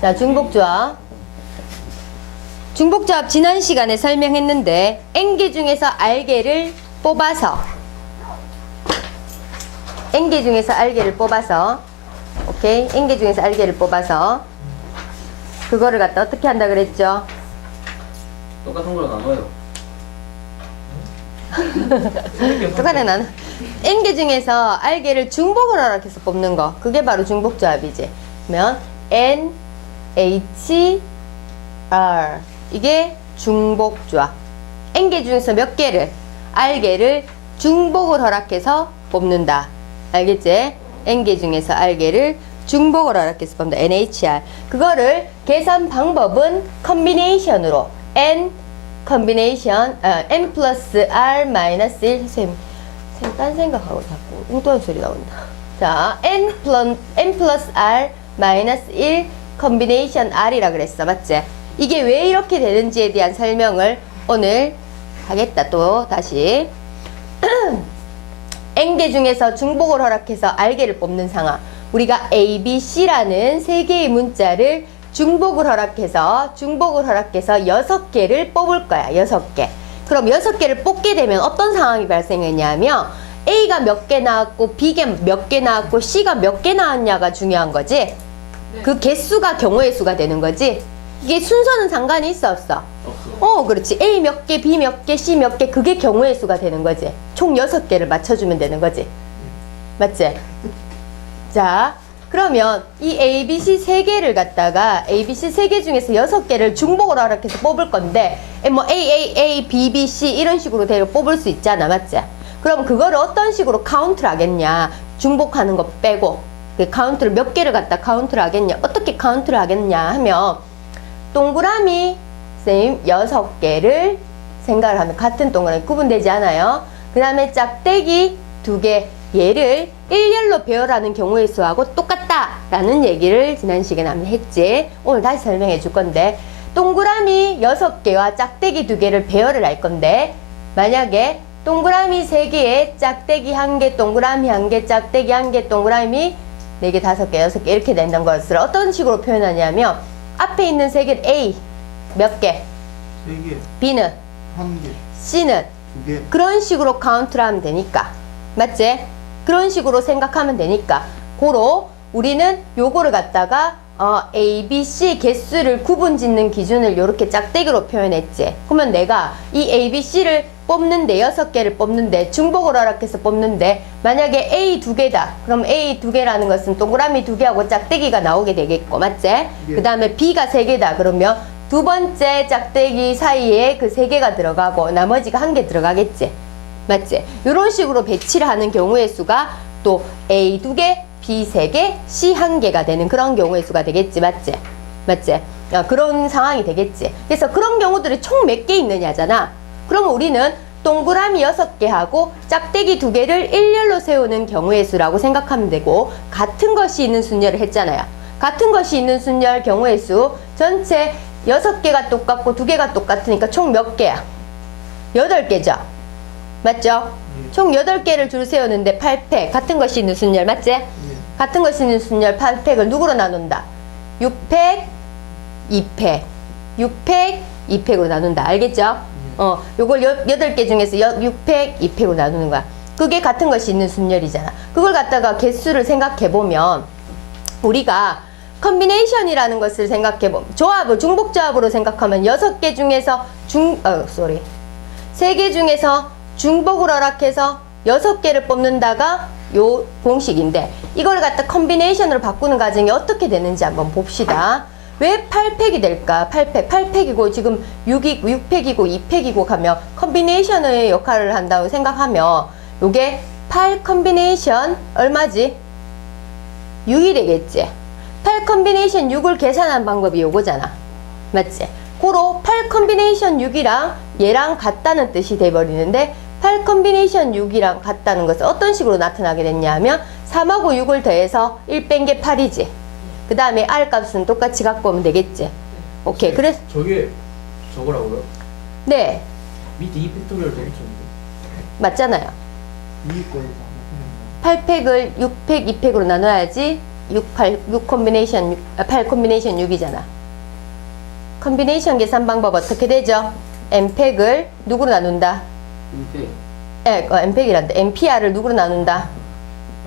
자, 중복조합. 중복조합 지난 시간에 설명했는데 N개 중에서 R개를 뽑아서 N개 중에서 R개를 뽑아서 오케이? N개 중에서 R개를 뽑아서 그거를 갖다 어떻게 한다 그랬죠? 똑같은 걸로 나눠요. 똑같은 나는 N개 중에서 R개를 중복을 허락해서 뽑는 거 그게 바로 중복조합이지. 그러면 N, H, R 이게 중복조합. N개 중에서 몇 개를? R개를 중복을 허락해서 뽑는다. 알겠지? N개 중에서 R개를 중복을 허락해서 뽑는다. NHR. 그거를 계산 방법은 컨비네이션으로 N 컨비네이션 N 플러스 R 마이너스 1 선생님 딴 생각하고 자꾸 웅뚱한 소리 나온다. 자, N 플러스 R 마이너스 1 컨비네이션 R이라 그랬어. 맞지? 이게 왜 이렇게 되는지에 대한 설명을 오늘 하겠다. 또 다시 N개 중에서 중복을 허락해서 R개를 뽑는 상황. 우리가 A, B, C라는 세 개의 문자를 중복을 허락해서 6개를 뽑을 거야. 6개. 그럼 6개를 뽑게 되면 어떤 상황이 발생했냐면 A가 몇 개 나왔고 B가 몇 개 나왔고 C가 몇 개 나왔냐가 중요한 거지. 네. 그 개수가 경우의 수가 되는 거지. 이게 순서는 상관이 있어 없어? 없어. 그렇지. A 몇 개, B 몇 개, C 몇 개 그게 경우의 수가 되는 거지. 총 6개를 맞춰주면 되는 거지. 맞지? 자, 그러면 이 A, B, C 3개를 갖다가 A, B, C 3개 중에서 6개를 중복을 허락해서 뽑을 건데 뭐 A, B, B, C 이런 식으로 뽑을 수 있잖아. 맞지? 그럼 그거를 어떤 식으로 카운트를 하겠냐. 중복하는 거 빼고 그 카운트를 몇 개를 갖다 카운트를 하겠냐. 어떻게 카운트를 하겠냐 하면 동그라미 선생님 6개를 생각을 하면 같은 동그라미 구분되지 않아요. 그 다음에 짝대기 2개 얘를 일렬로 배열하는 경우의 수하고 똑같다라는 얘기를 지난 시간에 한번 했지. 오늘 다시 설명해 줄 건데 동그라미 6개와 짝대기 2개를 배열을 할 건데 만약에 동그라미 3개에 짝대기 1개, 동그라미 1개, 짝대기 1개, 동그라미 4개, 5개, 6개 이렇게 된다는 것을 어떤 식으로 표현하냐면 앞에 있는 3개는 A 몇 개? 3개. B는? 1개. C는? 2개. 그런 식으로 카운트를 하면 되니까. 맞지? 그런 식으로 생각하면 되니까 고로 우리는 요거를 갖다가 A, B, C 개수를 구분 짓는 기준을 이렇게 짝대기로 표현했지. 그러면 내가 이 A, B, C를 뽑는데 6개를 뽑는데 중복을 허락해서 뽑는데 만약에 A 2개다. 그럼 A 2개라는 것은 동그라미 2개하고 짝대기가 나오게 되겠고 맞지? 예. 그 다음에 B가 3개다. 그러면 두 번째 짝대기 사이에 그 3개가 들어가고 나머지가 1개 들어가겠지. 맞지? 이런 식으로 배치를 하는 경우의 수가 또 A 2개, B 3개, C 1개가 되는 그런 경우의 수가 되겠지. 맞지? 맞지? 그런 상황이 되겠지. 그래서 그런 경우들이 총 몇 개 있느냐잖아. 그러면 우리는 동그라미 6개하고 짝대기 2개를 일렬로 세우는 경우의 수라고 생각하면 되고 같은 것이 있는 순열을 했잖아요. 같은 것이 있는 순열 경우의 수 전체 6개가 똑같고 2개가 똑같으니까 총 몇 개야? 8개죠? 맞죠? 총 8개를 줄 세우는데 8팩 같은 것이 있는 순열 맞지? 같은 것이 있는 순열 8팩을 누구로 나눈다? 6팩, 2팩 6팩, 2팩으로 나눈다. 알겠죠? 요걸 8개 중에서 6팩, 2팩으로 나누는 거야. 그게 같은 것이 있는 순열이잖아. 그걸 갖다가 개수를 생각해보면 우리가 컨비네이션이라는 것을 생각해보면 조합을 중복조합으로 생각하면 6개 중에서 3개 중에서 중복을 허락해서 6개를 뽑는다가 요 공식인데 이걸 갖다 컨비네이션으로 바꾸는 과정이 어떻게 되는지 한번 봅시다. 왜 8팩이 될까? 8팩이고 지금 6팩이고 2팩이고 가면 컨비네이션의 역할을 한다고 생각하면 요게 8 컨비네이션 얼마지? 6이 되겠지. 8 컨비네이션 6을 계산한 방법이 요거잖아. 맞지? 고로 8 컨비네이션 6이랑 얘랑 같다는 뜻이 돼버리는데 8 컨비네이션 6이랑 같다는 것은 어떤 식으로 나타나게 됐냐 하면 3하고 6을 더해서 1 뺀 게 8이지. 그 다음에 R 값은 똑같이 갖고 오면 되겠지. 오케이. 그래서 저게 저거라고요? 네. 밑에 2팩토리얼 되겠죠? 맞잖아요. 이익 거에서 8팩을 6팩, 2팩으로 나눠야지 6 콤비네이션, 8 콤비네이션 6이잖아. 콤비네이션 계산 방법 어떻게 되죠? n팩을 누구로 나눈다? 인페. n팩이란다. npr을 누구로 나눈다?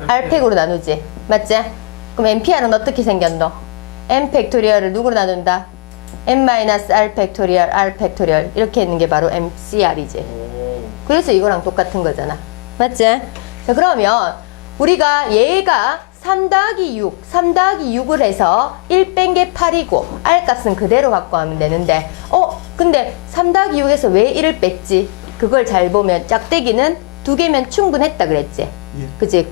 r팩으로 나누지. 맞지? 그럼 npr은 어떻게 생겼노? n 팩토리얼을 누구로 나눈다? n-r 팩토리얼, r 팩토리얼 이렇게 있는 게 바로 mcr이지. 오. 그래서 이거랑 똑같은 거잖아. 맞지? 자, 그러면 우리가 얘가 3 더하기 6, 3 더하기 6을 해서 1 뺀 게 8이고 R 값은 그대로 갖고 하면 되는데 근데 3 더하기 6에서 왜 1을 뺐지? 그걸 잘 보면 짝대기는 2개면 충분했다 그랬지? 그치?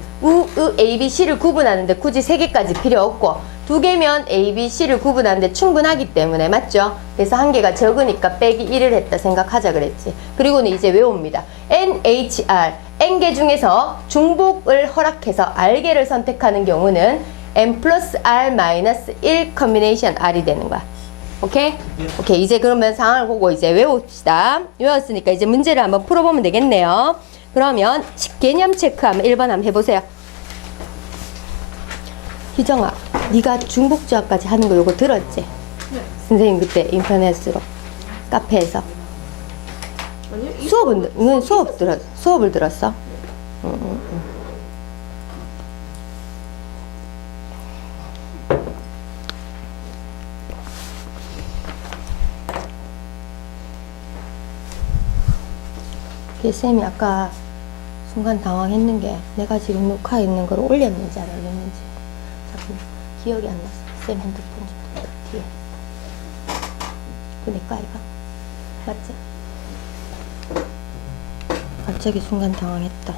A, B, C를 구분하는데 굳이 3개까지 필요 없고 2개면 A, B, C를 구분하는데 충분하기 때문에 맞죠? 그래서 한 개가 적으니까 빼기 1을 했다 생각하자 그랬지. 그리고는 이제 외웁니다. NHR N개 중에서 중복을 허락해서 R개를 선택하는 경우는 N 플러스 R 마이너스 1 컴비네이션 R이 되는 거야. 오케이? 오케이. 이제 그러면 상황을 보고 이제 외웁시다. 외웠으니까 이제 문제를 한번 풀어보면 되겠네요. 그러면 개념 체크하면 1번 한번 해보세요. 희정아, 네가 중복조합까지 하는 거 요거 들었지? 네. 선생님 그때 인터넷으로 카페에서 아니요? 수업을 들었어? 응. 쌤이 아까 순간 당황했는 게 내가 지금 녹화해 있는 걸 올렸는지 안 올렸는지 자꾸 기억이 안 났어. 쌤 핸드폰 좀 뒤에. 그 내거 아이가? 맞지? 갑자기 순간 당황했다.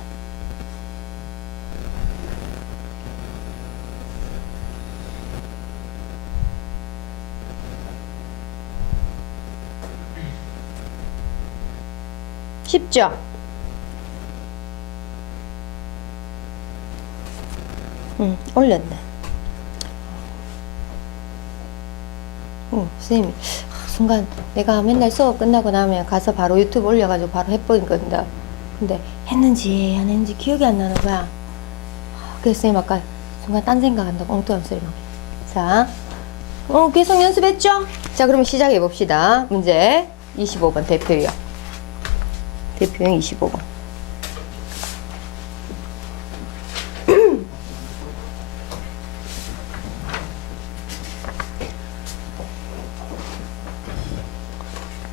쉽죠? 응, 올렸네. 선생님이 순간 내가 맨날 수업 끝나고 나면 가서 바로 유튜브 올려가지고 바로 해버린 건데 근데 했는지 안 했는지 기억이 안 나는 거야. 그래서 선생님 아까 순간 딴 생각한다고 엉뚱한 소리 막. 자, 계속 연습했죠? 자, 그럼 시작해 봅시다. 문제 25번 대표요. 대표형 25번.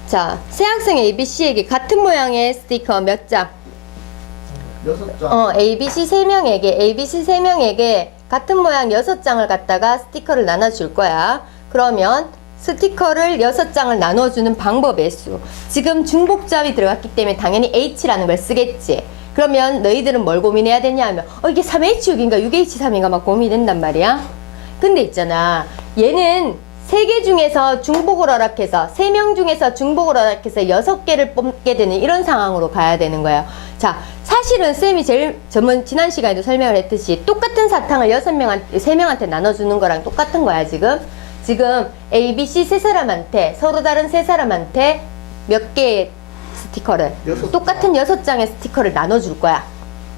자, 새 학생 ABC에게 같은 모양의 스티커 몇 장? 6장. ABC 3명에게 같은 모양 6장을 갖다가 스티커를 나눠줄 거야. 그러면 스티커를 6장을 나눠주는 방법의 수. 지금 중복조합이 들어갔기 때문에 당연히 H라는 걸 쓰겠지. 그러면 너희들은 뭘 고민해야 되냐 하면 이게 3H6인가 6H3인가 막 고민된단 말이야. 근데 있잖아. 얘는 3개 중에서 중복을 허락해서 3명 중에서 중복을 허락해서 6개를 뽑게 되는 이런 상황으로 가야 되는 거예요. 자, 사실은 쌤이 제일 지난 시간에도 설명을 했듯이 똑같은 사탕을 3명한테 나눠주는 거랑 똑같은 거야 지금. 지금 A, B, C 세 사람한테 서로 다른 세 사람한테 몇 개의 스티커를 똑같은 6장의 스티커를 나눠줄 거야.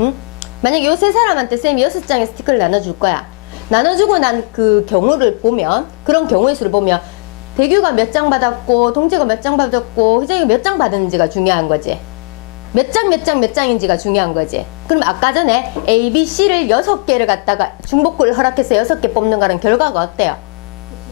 응? 만약에 요 세 사람한테 쌤이 6장의 스티커를 나눠줄 거야. 나눠주고 난 그 경우를 보면 그런 경우의 수를 보면 대규가 몇 장 받았고 동재가 몇 장 받았고 희정이가 몇 장 받았는지가 중요한 거지. 몇 장인지가 중요한 거지. 그럼 아까 전에 A, B, C를 6개를 갖다가 중복을 허락해서 6개 뽑는 거랑 결과가 어때요?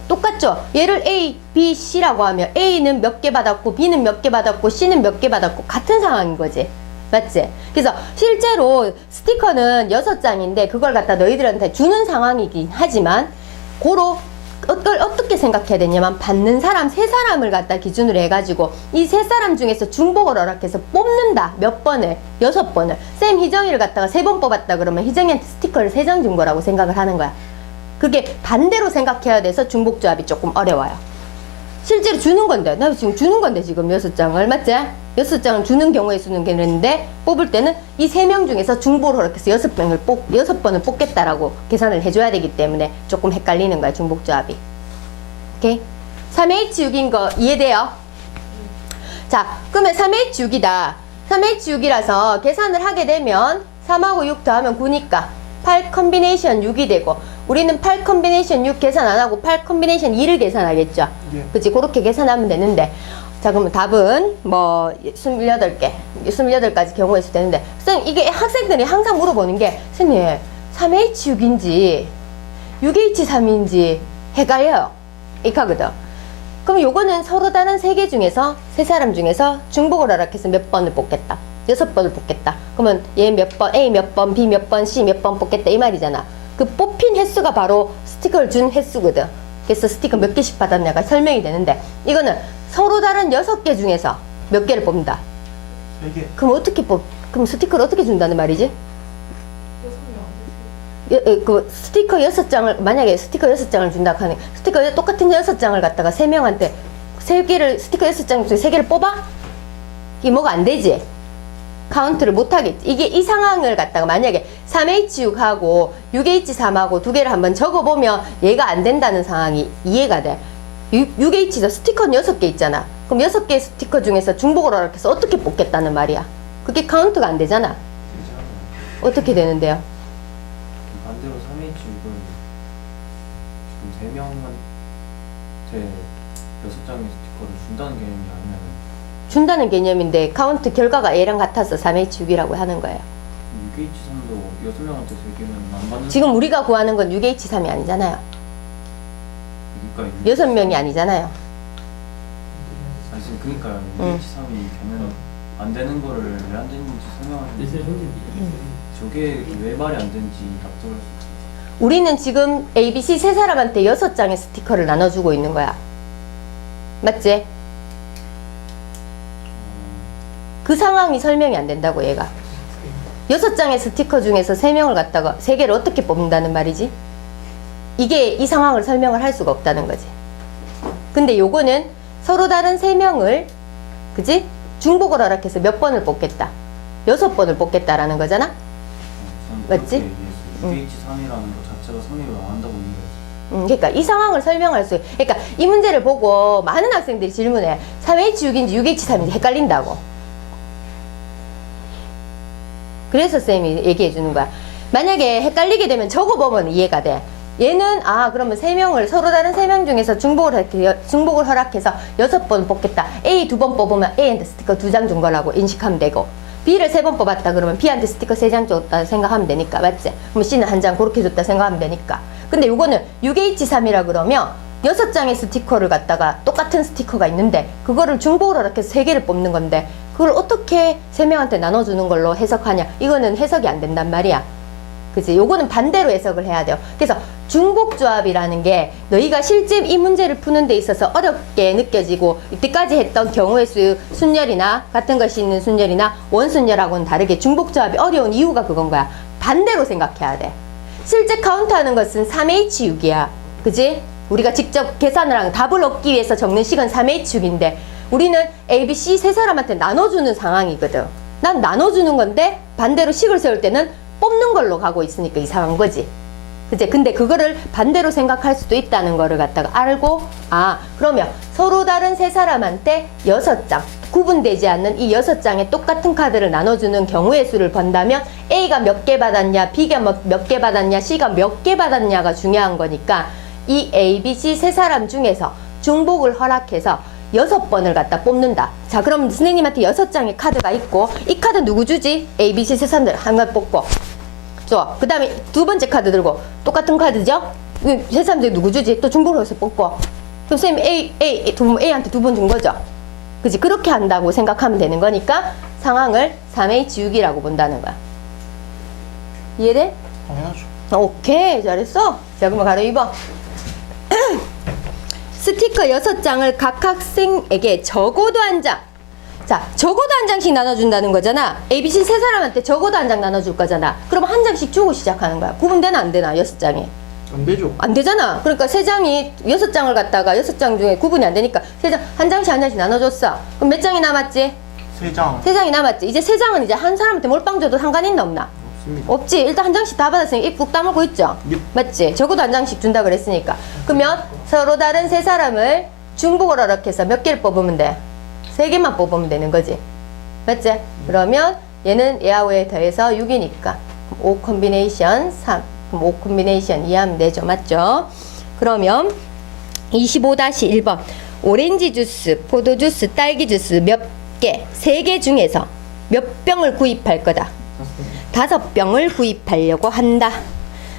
똑같죠? 얘를 A, B, C라고 하면 A는 몇 개 받았고 B는 몇 개 받았고 C는 몇 개 받았고 같은 상황인 거지. 맞지? 그래서 실제로 스티커는 6장인데 그걸 갖다 너희들한테 주는 상황이긴 하지만 고로 그걸 어떻게 생각해야 되냐면 받는 사람 3사람을 갖다 기준으로 해가지고 이 3사람 중에서 중복을 허락해서 뽑는다. 몇 번을? 6번을. 쌤 희정이를 갖다가 3번 뽑았다 그러면 희정이한테 스티커를 3장 준 거라고 생각을 하는 거야. 그게 반대로 생각해야 돼서 중복조합이 조금 어려워요. 실제로 주는 건데 나 지금 주는 건데 지금 6장을 맞지? 6장을 주는 경우의 수는 그랬는데 뽑을 때는 이 3명 중에서 중복을 허락해서 6번을 뽑겠다라고 계산을 해줘야 되기 때문에 조금 헷갈리는 거야 중복조합이. 오케이? 3H6인 거 이해돼요? 자, 그러면 3H6이다. 3H6이라서 계산을 하게 되면 3하고 6 더하면 9니까 8 컨비네이션 6이 되고, 우리는 8 컨비네이션 6 계산 안 하고 8 컨비네이션 2를 계산하겠죠. 예. 그치? 그렇게 계산하면 되는데, 자, 그러면 답은 뭐 28개, 28가지 경우의 수 되는데, 선생님, 이게 학생들이 항상 물어보는 게, 선생님, 3H6인지 6H3인지 헷갈려요. 이카거든. 그럼 요거는 서로 다른 세 개 중에서, 세 사람 중에서 중복을 허락해서 몇 번을 뽑겠다. 6번을 뽑겠다. 그러면 얘 몇 번, A 몇 번, B 몇 번, C 몇 번 뽑겠다. 이 말이잖아. 그 뽑힌 횟수가 바로 스티커를 준 횟수거든. 그래서 스티커 몇 개씩 받았냐가 설명이 되는데, 이거는 서로 다른 6개 중에서 몇 개를 뽑는다. 3개. 그럼 그럼 스티커를 어떻게 준다는 말이지? 6명. 그 스티커 6장을, 만약에 스티커 6장을 준다 하는, 스티커 똑같은 6장을 갖다가 3명한테 3개를, 스티커 6장 중에 3개를 뽑아? 이게 뭐가 안 되지? 카운트를 못 하겠지. 이게 이 상황을 갖다가 만약에 3H6하고 6H3하고 두 개를 한번 적어보면 얘가 안 된다는 상황이 이해가 돼. 6H도 스티커는 6개 있잖아. 그럼 6개의 스티커 중에서 중복을 허락해서 어떻게 뽑겠다는 말이야? 그게 카운트가 안 되잖아. 어떻게 되는데요? 반대로 3H6은 지금 3명한테 6장의 스티커를 준다는 개념이 아니면 준다는 개념인데 카운트 결과가 얘랑 같아서 3H6이라고 하는 거예요. 6H3도 6명한테 3개면 안 받는 지금 우리가 구하는 건 6H3이 아니잖아요. 그러니까 6명이 아니잖아요. 아니 지금 그러니까요. 응. 6H3이 되면 안 되는 거를 왜 안 되는지 설명하시는데 저게 왜 말이 안 되는지 납득할 수 없어요. 우리는 지금 ABC 세 사람한테 6장의 스티커를 나눠주고 있는 거야. 맞지? 그 상황이 설명이 안 된다고 얘가. 6장의 스티커 중에서 3명을 갖다가 3개를 어떻게 뽑는다는 말이지? 이게 이 상황을 설명을 할 수가 없다는 거지. 근데 요거는 서로 다른 3명을, 그지? 중복을 허락해서 몇 번을 뽑겠다. 6번을 뽑겠다라는 거잖아? 맞지? 6H3이라는 것 자체가 성립을 안 한다고 이해했어요. 그러니까 이 상황을 설명할 수, 그러니까 이 문제를 보고 많은 학생들이 질문해. 3H6인지 6H3인지 헷갈린다고. 그래서 쌤이 얘기해 주는 거야. 만약에 헷갈리게 되면 적어보면 이해가 돼. 얘는 그러면 3명을 서로 다른 3명 중에서 중복을 허락해서 6번 뽑겠다. A 2번 뽑으면 A한테 스티커 2장 준 거라고 인식하면 되고, B를 3번 뽑았다 그러면 B한테 스티커 3장 줬다 생각하면 되니까, 맞지? 그럼 C는 1장 그렇게 줬다 생각하면 되니까. 근데 요거는 6H3이라 그러면 6장의 스티커를 갖다가 똑같은 스티커가 있는데 그거를 중복을 허락해서 3개를 뽑는 건데, 그걸 어떻게 3명한테 나눠주는 걸로 해석하냐? 이거는 해석이 안 된단 말이야. 그치? 요거는 반대로 해석을 해야 돼요. 그래서 중복조합이라는 게 너희가 실제 이 문제를 푸는 데 있어서 어렵게 느껴지고, 이때까지 했던 경우의 수 순열이나 같은 것이 있는 순열이나 원순열하고는 다르게 중복조합이 어려운 이유가 그건 거야. 반대로 생각해야 돼. 실제 카운트하는 것은 3H6이야. 그지? 우리가 직접 계산을 하는, 답을 얻기 위해서 적는 식은 3H6인데 우리는 A, B, C 세 사람한테 나눠주는 상황이거든. 난 나눠주는 건데 반대로 식을 세울 때는 뽑는 걸로 가고 있으니까 이상한 거지. 그치? 근데 그거를 반대로 생각할 수도 있다는 거를 갖다가 알고, 그러면 서로 다른 세 사람한테 6장, 구분되지 않는 이 6장의 똑같은 카드를 나눠주는 경우의 수를 본다면 A가 몇 개 받았냐, B가 몇 개 받았냐, C가 몇 개 받았냐가 중요한 거니까 이 A, B, C 세 사람 중에서 중복을 허락해서 6번을 갖다 뽑는다. 자, 그럼 선생님한테 6장의 카드가 있고, 이 카드 누구 주지? A, B, C 세 사람들 하나 뽑고. 좋아. 그 다음에 두 번째 카드 들고, 똑같은 카드죠? 세 사람들 누구 주지? 또 중복을 해서 뽑고. 그럼 선생님이 A한테 2번 준 거죠? 그치? 그렇게 한다고 생각하면 되는 거니까 상황을 3H6이라고 본다는 거야. 이해돼? 당연하죠. 오케이, 잘했어. 자, 그럼 가로 2번. 스티커 6장을 각 학생에게 적어도 한 장. 자, 적어도 한 장씩 나눠준다는 거잖아. ABC 세 사람한테 적어도 한 장 나눠줄 거잖아. 그럼 한 장씩 주고 시작하는 거야. 구분되나 안 되나? 6장이. 안 되죠. 안 되잖아. 그러니까 세 장이 6장을 갖다가 6장 중에 구분이 안 되니까 한 장씩 나눠줬어. 그럼 몇 장이 남았지? 3장. 3장이 남았지. 이제 3장은 이제 한 사람한테 몰빵 줘도 상관 있나 없나? 없습니다. 없지. 일단 한 장씩 다 받았으니까 입 꾹 다물고 있죠. 예. 맞지? 적어도 한 장씩 준다 그랬으니까. 그러면 서로 다른 세 사람을 중복을 허락해서 몇 개를 뽑으면 돼? 3개만 뽑으면 되는 거지. 맞지? 그러면 얘는 얘하고에 더해서 6이니까 5 콤비네이션 3. 그럼 5 콤비네이션 이해하면 되죠. 맞죠? 그러면 25-1번 오렌지 주스, 포도 주스, 딸기 주스 몇 개? 3개 중에서 몇 병을 구입할 거다? 5병을 구입하려고 한다.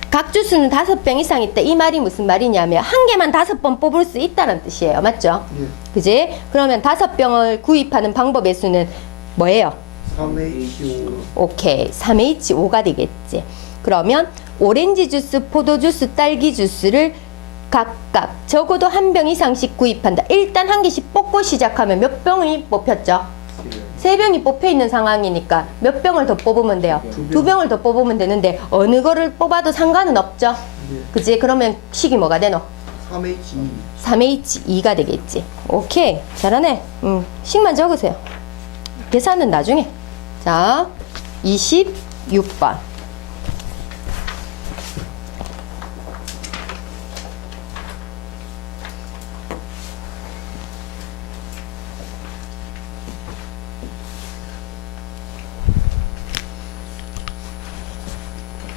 각 주스는 5병 이상 있다. 이 말이 무슨 말이냐면 한 개만 5번 뽑을 수 있다는 뜻이에요. 맞죠? 예. 그지? 그러면 5병을 구입하는 방법의 수는 뭐예요? 3H5. 오케이. 3H5가 되겠지. 그러면 오렌지 주스, 포도 주스, 딸기 주스를 각각 적어도 한 병 이상씩 구입한다. 일단 한 개씩 뽑고 시작하면 몇 병이 뽑혔죠? 3병이 뽑혀 있는 상황이니까 몇 병을 더 뽑으면 돼요? 2병을 더 뽑으면 되는데 어느 거를 뽑아도 상관은 없죠? 그치? 그러면 식이 뭐가 되노? 3H2. 3H2가 되겠지. 오케이. 잘하네. 식만 적으세요. 계산은 나중에. 자, 26번.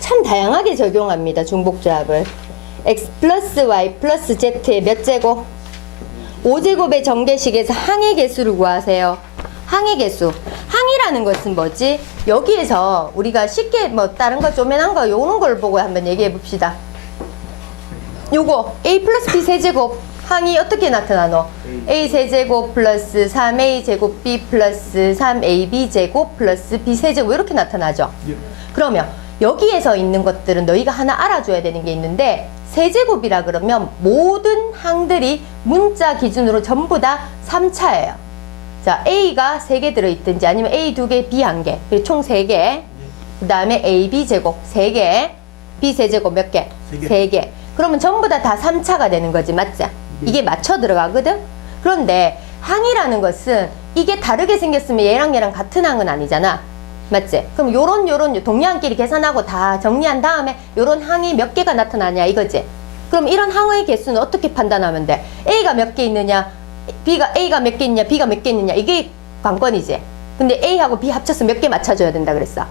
참 다양하게 적용합니다. 중복조합을. x 플러스 y 플러스 z의 몇 제곱? 5제곱의 정계식에서 항의 개수를 구하세요. 항의 개수. 항이라는 것은 뭐지? 여기에서 우리가 쉽게 뭐 다른 거 쪼매난 거 요런 걸 보고 한번 얘기해 봅시다. 요거 a 플러스 b 세제곱 항이 어떻게 나타나노? a 세제곱 플러스 3a 제곱 b 플러스 3ab 제곱 플러스 b 세제곱 이렇게 나타나죠. 예. 그러면 여기에서 있는 것들은 너희가 하나 알아줘야 되는 게 있는데 세제곱이라 그러면 모든 항들이 문자 기준으로 전부 다 3차예요. 자, A가 3개 들어있든지 아니면 A 2개, B 1개, 그리고 총 3개. 그 다음에 AB 제곱 3개, B 세제곱 몇 개? 3개. 그러면 전부 다 3차가 되는 거지, 맞지? 이게 맞춰 들어가거든? 그런데 항이라는 것은 이게 다르게 생겼으면 얘랑 같은 항은 아니잖아. 맞지? 그럼 요런 동량끼리 계산하고 다 정리한 다음에 요런 항이 몇 개가 나타나냐 이거지? 그럼 이런 항의 개수는 어떻게 판단하면 돼? A가 몇 개 있느냐? A가 몇 개 있냐? B가 몇 개 있느냐? 이게 관건이지. 근데 A하고 B 합쳐서 몇 개 맞춰줘야 된다 그랬어.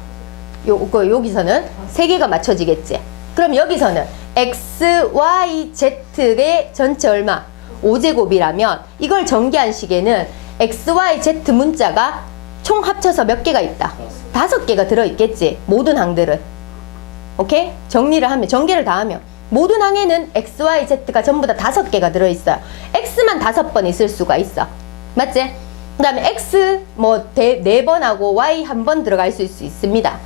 여기서는 3개가 맞춰지겠지. 그럼 여기서는 X, Y, Z의 전체 얼마? 5제곱이라면 이걸 전개한 식에는 X, Y, Z 문자가 총 합쳐서 몇 개가 있다? 5개가 들어있겠지. 모든 항들은. 오케이? 정리를 하면, 전개를 다 하면 모든 항에는 X, Y, Z가 전부 다 5개가 들어있어요. X만 5번 있을 수가 있어. 맞지? 그 다음에 X 뭐 4번 하고 Y 1번 들어갈 수 있습니다.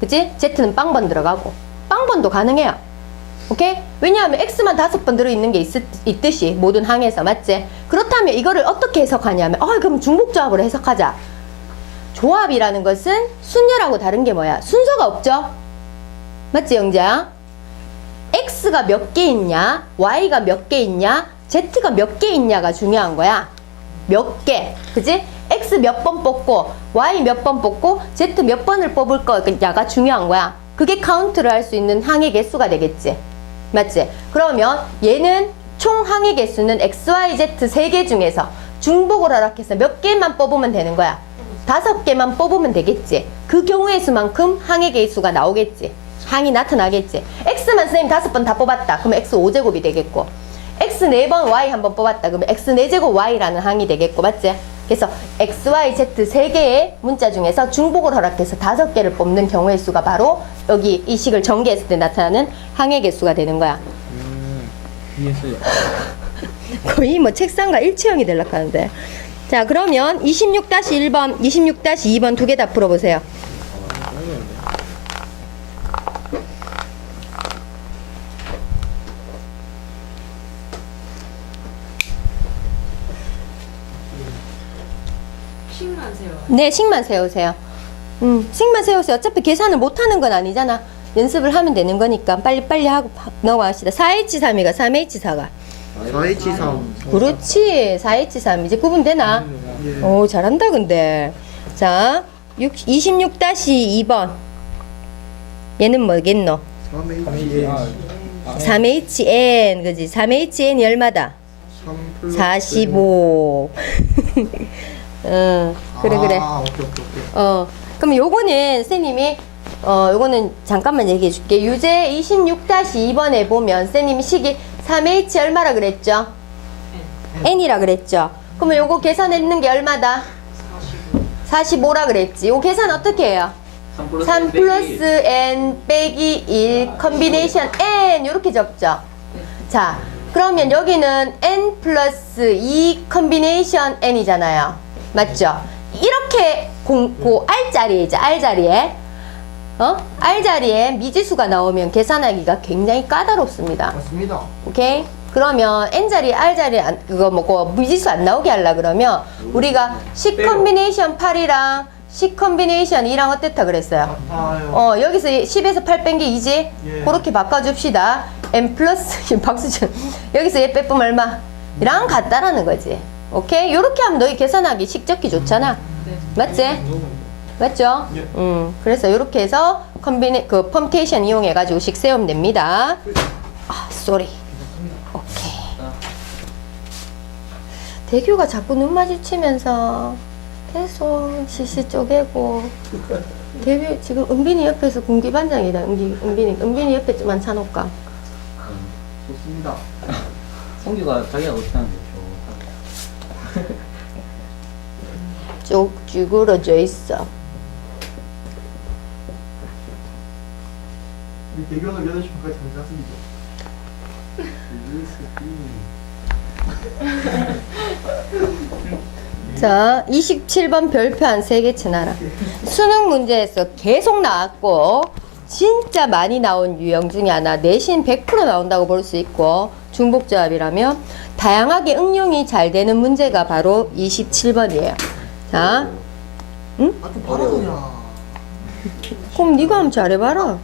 그치? Z는 빵번 들어가고 빵번도 가능해요. 오케이? 왜냐하면 X만 5번 들어있는 게 있듯이 모든 항에서. 맞지? 그렇다면 이거를 어떻게 해석하냐면 그럼 중복조합으로 해석하자. 조합이라는 것은 순열하고 다른 게 뭐야? 순서가 없죠? 맞지, 영자? X가 몇 개 있냐? Y가 몇 개 있냐? Z가 몇 개 있냐가 중요한 거야. 몇 개. 그지? X 몇 번 뽑고, Y 몇 번 뽑고, Z 몇 번을 뽑을 거냐가 중요한 거야. 그게 카운트를 할 수 있는 항의 개수가 되겠지. 맞지? 그러면 얘는 총 항의 개수는 X, Y, Z 3개 중에서 중복을 허락해서 몇 개만 뽑으면 되는 거야. 5개만 뽑으면 되겠지. 그 경우의 수만큼 항의 개수가 나오겠지. 항이 나타나겠지. X만 선생님 5번 다 뽑았다. 그러면 X 5제곱이 되겠고, X 4번 Y 한번 뽑았다. 그러면 X 4제곱 Y라는 항이 되겠고, 맞지? 그래서 X, Y, Z 3개의 문자 중에서 중복을 허락해서 5개를 뽑는 경우의 수가 바로 여기 이 식을 전개했을 때 나타나는 항의 개수가 되는 거야. 이해했어요. 거의 뭐 책상과 일체형이 되려고 하는데. 자, 그러면 26-1번, 26-2번 두 개 다 풀어보세요. 식만 세워. 네, 식만 세우세요. 식만 세우세요. 어차피 계산을 못하는 건 아니잖아. 연습을 하면 되는 거니까 빨리빨리 하고 넘어갑시다. 4H3이가 3H4가. 4H3. 그렇지. 4H3 이제 구분되나? 예. 오, 잘한다 근데. 자, 26-2번 얘는 뭐겠노? 3H. 3HN 그지? 3HN이 얼마다? 3 플러스 45. 그래. 아, 오케이. 그럼 요거는 선생님이 요거는 잠깐만 얘기해 줄게. 유제 26-2번에 보면 선생님이 식이 3H 얼마라 그랬죠? N이라 그랬죠? 그러면 요거 계산했는 게 얼마다? 45라 그랬지. 요 계산 어떻게 해요? 3 플러스 N 빼기 1 컨비네이션 N 요렇게 적죠? 자, 그러면 여기는 N 플러스 2 컨비네이션 N이잖아요. 맞죠? 이렇게 R자리에 R자리에 R자리에 미지수가 나오면 계산하기가 굉장히 까다롭습니다. 맞습니다. 오케이? 그러면 N자리, R자리 그거 뭐고 미지수 안 나오게 하려 그러면 우리가 C 컨비네이션 8이랑 C 컨비네이션 2랑 어땠다 그랬어요? 같아요. 여기서 10에서 8 뺀 게 2지? 예. 그렇게 바꿔줍시다. N 플러스 박수준 여기서 얘 빼면 얼마? 이랑 같다라는 거지. 오케이? 요렇게 하면 너희 계산하기 식적기 좋잖아. 맞지? 맞죠? 예. 그래서 이렇게 해서 펌테이션 이용해가지고 식 세우면 됩니다. 아, 쏘리. 오케이. 대규가 자꾸 눈 마주치면서 계속 시시 쪼개고. 대규 지금 은빈이 옆에서 군기반장이다. 은빈이 옆에 좀 앉혀놓을까? 좋습니다. 성규가 자기가 못하는데 쭉 쭈그러져 있어. 우리 대교는 8시 반까지 정리했습니다. 자, 27번 별표 한 3개 쳐놔라. 수능 문제에서 계속 나왔고 진짜 많이 나온 유형 중에 하나, 내신 100% 나온다고 볼 수 있고 중복조합이라면 다양하게 응용이 잘 되는 문제가 바로 27번이에요. 자, 응? 아좀 바라더냐. 그럼 네가 한번 잘해봐라. 아,